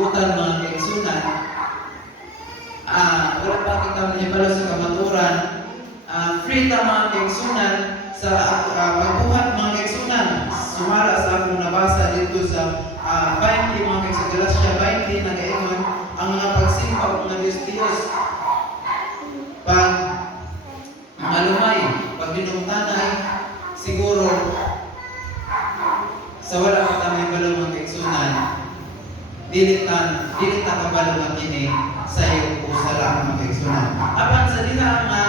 kalibutan mga kaigsunan, ah wala pa kita mahibalo sa kamaturan, ah free ta mga kaigsunan sa ah, pagbuhat mga kaigsunan. Sumala sa akong nabasa dito sa ah 20 mga kaigsunan, Galatia 20 nagaingon ang mga pagsimpa mga Diyos Diyos. Pag malumay, pag dinumtanay, siguro sa wala ka tamay balong mga kaigsunan, dili ka dili ta kini sa iyo o sa lang mga kaigsunan. Apan sa diha nga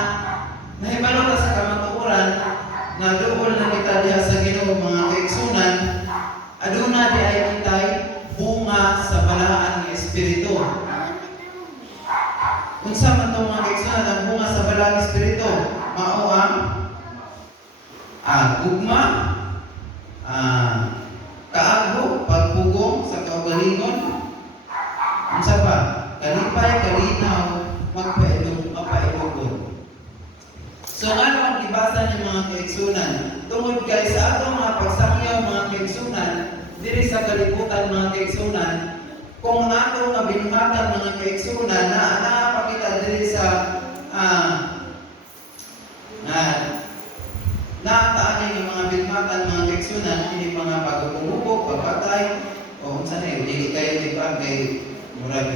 nahibalo ka sa kamatuoran na duol na kita diha sa Ginoo mga kaigsunan, aduna di ay kitay bunga sa balaan nga espiritu. Unsa man tong mga kaigsunan ang bunga sa balaan nga espiritu? Mao ang ah, gugma, ah, kaago, pagpugong sa kaugalingon, unsa pa? Kalipay, kalinaw, magpailog, mapailogon. So nga ang gibasa ng mga kaigsunan, tungod kay sa atong mga pagsangyaw mga kaigsunan, diri sa kalibutan mga kaigsunan, kung ang atong nga mga kaigsunan na naapakita diri sa ah na Naataan yung mga bilmatan, mga kaigsunan, hindi mga pagpumubog, pagpatay, o unsa na yun, dili kayo di ba, kay murag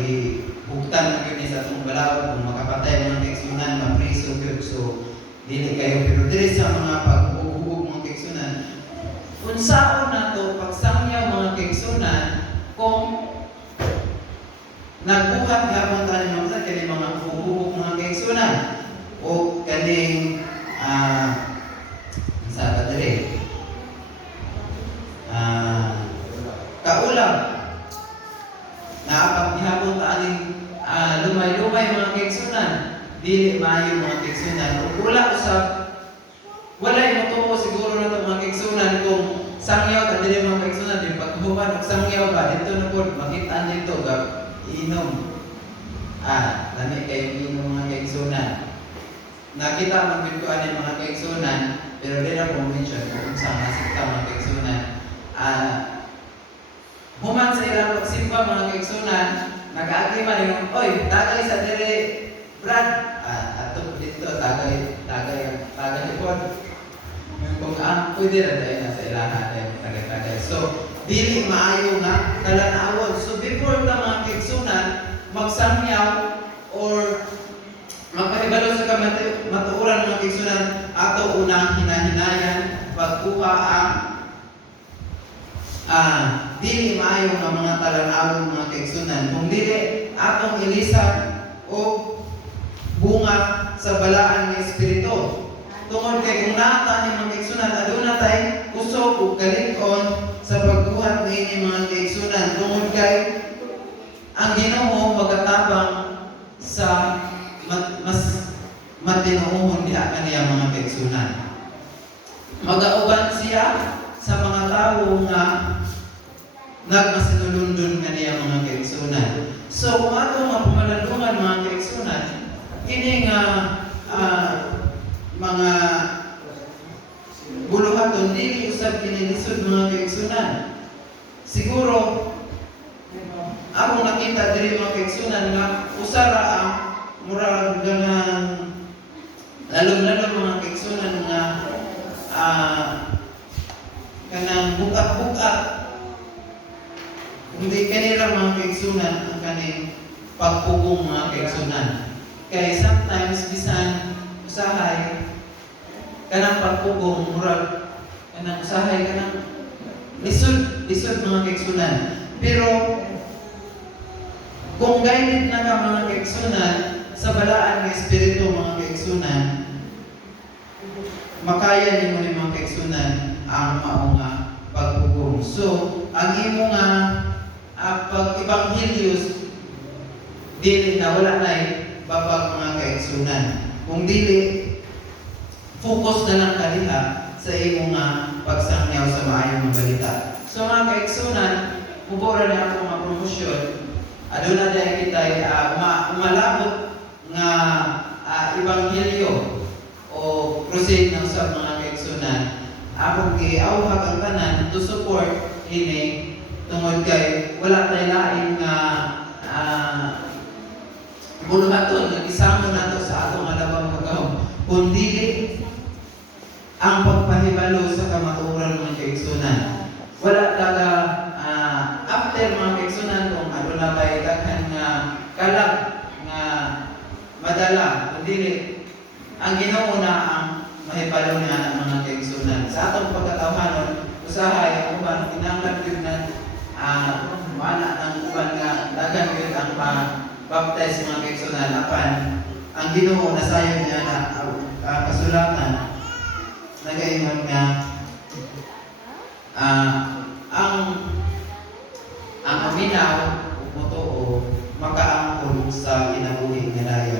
buktan na yun sa itong balaod, kung makapatay mga kaigsunan, mapriso yun, so dili kayo, pero dili sa mga pagpumubog, mga kaigsunan, unsaon na to, pagsangyaw mga kaigsunan, kung nagbuhat gabon tayo mga sa kani mga bububog mga kaigsunan, o kaning ah sa kadiri. Ah, kaulam. Naapat gihapon ta aning ah, lumay-lumay mga kaigsunan. Dili maayo mga kaigsunan. Kung wala usab walay matuo siguro na mga kaigsunan kung sangyaw ta dili mga kaigsunan di paghuman og sangyaw ba dito na pod makita dito ga inom. Ah, lami kay inom mga kaigsunan. Nakita man gid ko ani mga kaigsunan pero di na po mention kung sa masita mga kaigsunan. Ah, human sa ilang pagsimba mga kaigsunan, nag-aagi man yung, oy, tagay sa dire, Brad. Ah, ato dito, tagay, tagay, tagay po. Kung ah, pwede na tayo na sa ilahan tayo, tagay-tagay. So, dili maayo nga kalanawon. So, before ta mga kaigsunan, magsamyaw or magpahibalo sa kamatu matuuran mga kaigsunan ato unang hinahinayan pagkuha ang ah dili maayo nga mga talanawon mga kaigsunan kung dili atong ilisan o bunga sa balaan nga espiritu. Tungod kay kung naata ni mga kaigsunan aduna tay usok ug kalig-on sa pagbuhat niini mga kaigsunan tungod kay ang Ginoo magatabang sa mat, mas matinuuhon diha kaniya mga kaigsunan. Magauban siya sa mga tao nga nagmasinulundon kaniya mga kaigsunan. So kung ato nga pumalandungan mga kaigsunan, kini nga ah, mga buluhaton dili usab kini lisod mga kaigsunan. Siguro ako nakita diri mga kaigsunan nga usara ang murag ganang lalong-lalo mga kaigsunan nga ah kanang bukat-bukat hindi kanila mga kaigsunan ang kaning pagpugong mga kaigsunan kay sometimes bisan usahay kanang pagpugong murag kanang usahay kanang lisod lisod mga kaigsunan pero kung guided na ka mga kaigsunan sa balaan ng espiritu mga kaigsunan, makaya ni mo ni mga kaigsunan ang mao nga pagpugong. So, ang imo nga uh, pag-evanghelius dili na wala na babag mga kaigsunan. Kung dili focus na lang kaniha sa imo nga pagsangyaw sa maayong mga balita. So mga kaigsunan, mubora na ako mga promosyon aduna dahil kita uh, uma, umalabot nga uh, ebanghelyo o proceed ng sa mga kaigsunan. Ako giawhag ang tanan to support ini tungod kay wala tay lain nga ah buluhaton nga isama nato sa atong alabang kagahom kundi ang pagpahibalo sa kamaturan ng kaigsunan. Wala taga ah, after mga kaigsunan kung ano na ba daghan nga kalag nga madala kundi ang Ginoo na ang mahibalo niya ang mga kaigsunan. Sa atong pagkatawhanon, usahay ang uban kinahanglan gyud uh, wala ng uban nga. Dagan yun ang pa-baptize mga personal apan ang Ginoo nasayon niya na uh, kasulatan. Nagaingon nga. Uh, ang ang aminaw o totoo makaangkol sa kinabuhi nga dayon